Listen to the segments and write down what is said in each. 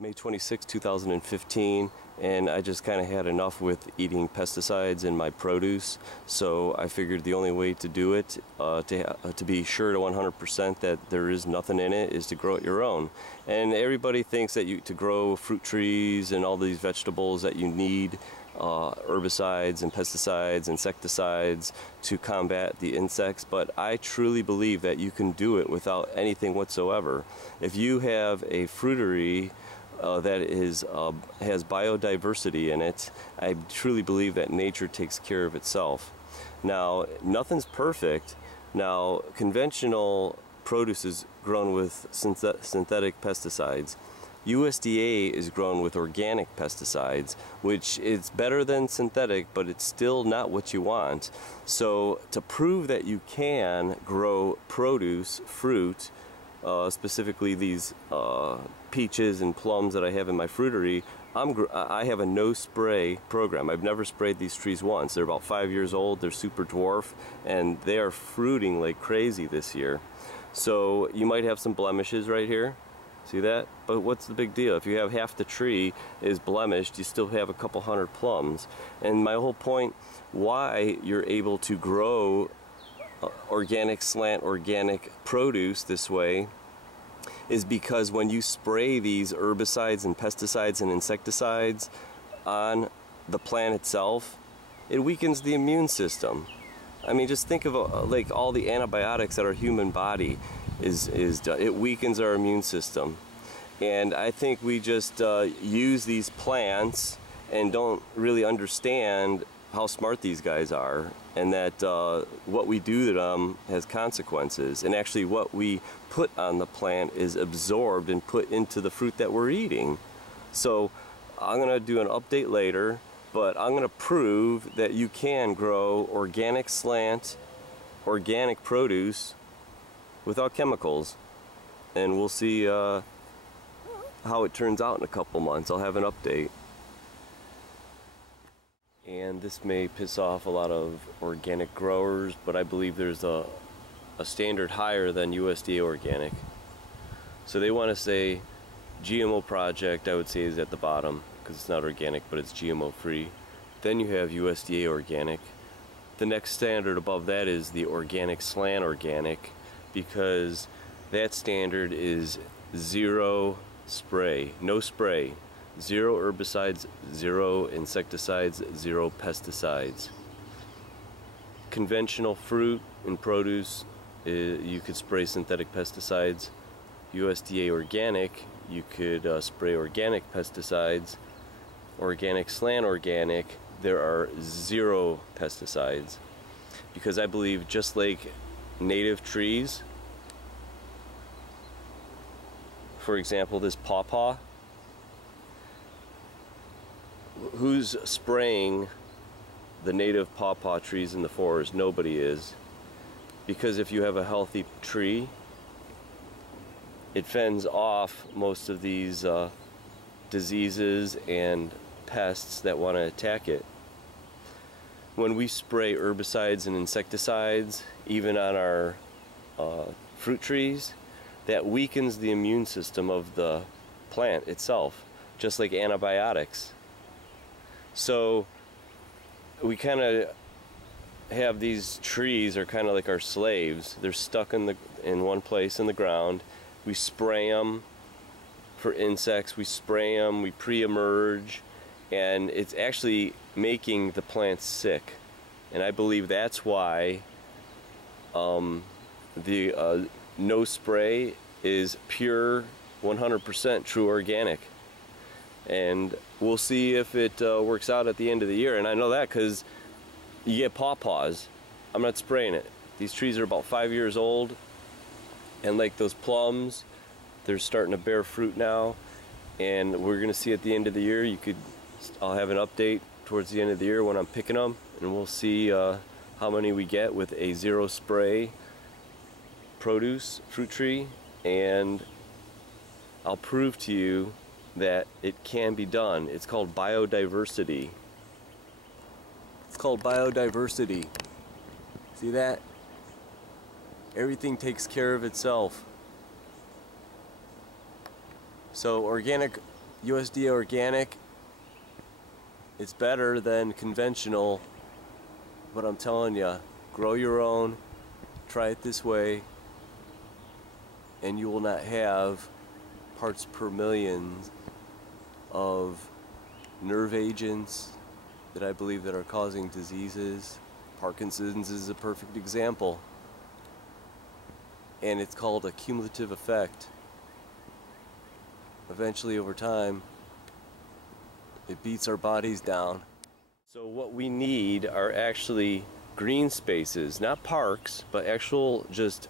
May 26, 2015, and I just kind of had enough with eating pesticides in my produce, so I figured the only way to do it, to be sure to 100% that there is nothing in it, is to grow it your own. And everybody thinks that to grow fruit trees and all these vegetables that you need herbicides and pesticides, insecticides to combat the insects, but I truly believe that you can do it without anything whatsoever. If you have a fruitery that has biodiversity in it, I truly believe that nature takes care of itself. Now, nothing's perfect. Now, conventional produce is grown with synthetic pesticides. USDA is grown with organic pesticides, which is better than synthetic, but it's still not what you want. So to prove that you can grow produce, fruit, specifically these peaches and plums that I have in my fruitery, I have a no spray program. I've never sprayed these trees once. They're about 5 years old, they're super dwarf, and they are fruiting like crazy this year. So you might have some blemishes right here. See that? But what's the big deal? If you have half the tree is blemished, you still have a couple hundred plums. And my whole point why you're able to grow organic, slant organic produce this way is because when you spray these herbicides and pesticides and insecticides on the plant itself, it weakens the immune system. I mean, just think of like all the antibiotics that our human body is done. It weakens our immune system. And I think we just use these plants and don't really understand how smart these guys are, and that what we do to them has consequences, and actually what we put on the plant is absorbed and put into the fruit that we're eating. So I'm going to do an update later, but I'm going to prove that you can grow organic slant, organic produce without chemicals, and we'll see how it turns out in a couple months. I'll have an update. And this may piss off a lot of organic growers, but I believe there's a standard higher than USDA organic. So they want to say GMO project, I would say, is at the bottom because it's not organic, but it's GMO free. Then you have USDA organic. The next standard above that is the organic slant organic, because that standard is zero spray, no spray. Zero herbicides, zero insecticides, zero pesticides. Conventional fruit and produce, you could spray synthetic pesticides. USDA organic, you could spray organic pesticides. Organic slant organic, there are zero pesticides. Because I believe just like native trees, for example, this pawpaw, who's spraying the native pawpaw trees in the forest? Nobody is. Because if you have a healthy tree, it fends off most of these diseases and pests that want to attack it. When we spray herbicides and insecticides, even on our fruit trees, that weakens the immune system of the plant itself, just like antibiotics. So we kind of have these trees are kind of like our slaves. They're stuck in one place in the ground. We spray them for insects. We spray them. We pre-emerge, and it's actually making the plants sick. And I believe that's why the no spray is pure 100% true organic. And we'll see if it works out at the end of the year. And I know that because you get pawpaws. I'm not spraying it. These trees are about 5 years old, and like those plums, they're starting to bear fruit now, and we're gonna see at the end of the year. I'll have an update towards the end of the year when I'm picking them, and we'll see how many we get with a zero spray produce fruit tree, and I'll prove to you that it can be done. It's called biodiversity. It's called biodiversity. See that? Everything takes care of itself. So organic USDA organic, it's better than conventional, but I'm telling you, grow your own, try it this way, and you will not have parts per million of nerve agents that I believe that are causing diseases. Parkinson's is a perfect example, and it's called a cumulative effect. Eventually, over time, it beats our bodies down. So what we need are actually green spaces, not parks, but actual just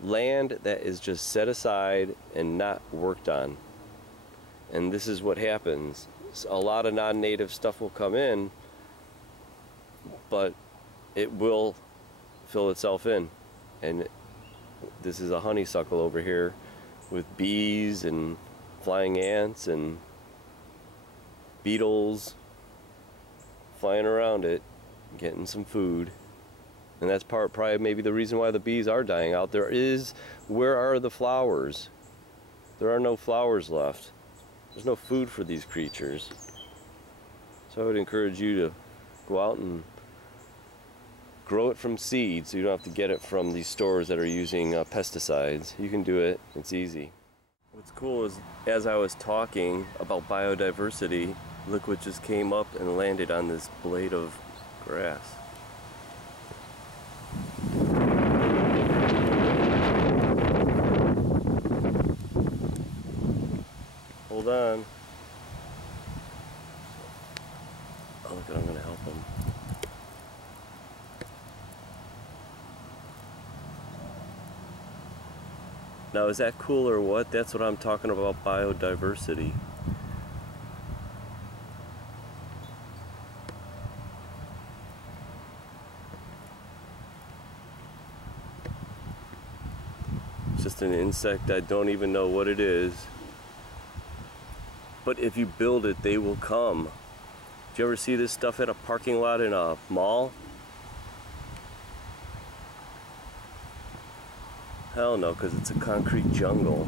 land that is just set aside and not worked on. And this is what happens. A lot of non-native stuff will come in, but it will fill itself in. And this is a honeysuckle over here with bees and flying ants and beetles flying around it, getting some food. And that's probably maybe the reason why the bees are dying out. Where are the flowers? There are no flowers left. There's no food for these creatures. So I would encourage you to go out and grow it from seed, so you don't have to get it from these stores that are using pesticides. You can do it. It's easy. What's cool is, as I was talking about biodiversity, look what just came up and landed on this blade of grass. Hold on. Oh, look, I'm going to help him. Now, is that cool or what? That's what I'm talking about, biodiversity. It's just an insect. I don't even know what it is. But if you build it, they will come. Did you ever see this stuff at a parking lot in a mall? Hell no, because it's a concrete jungle.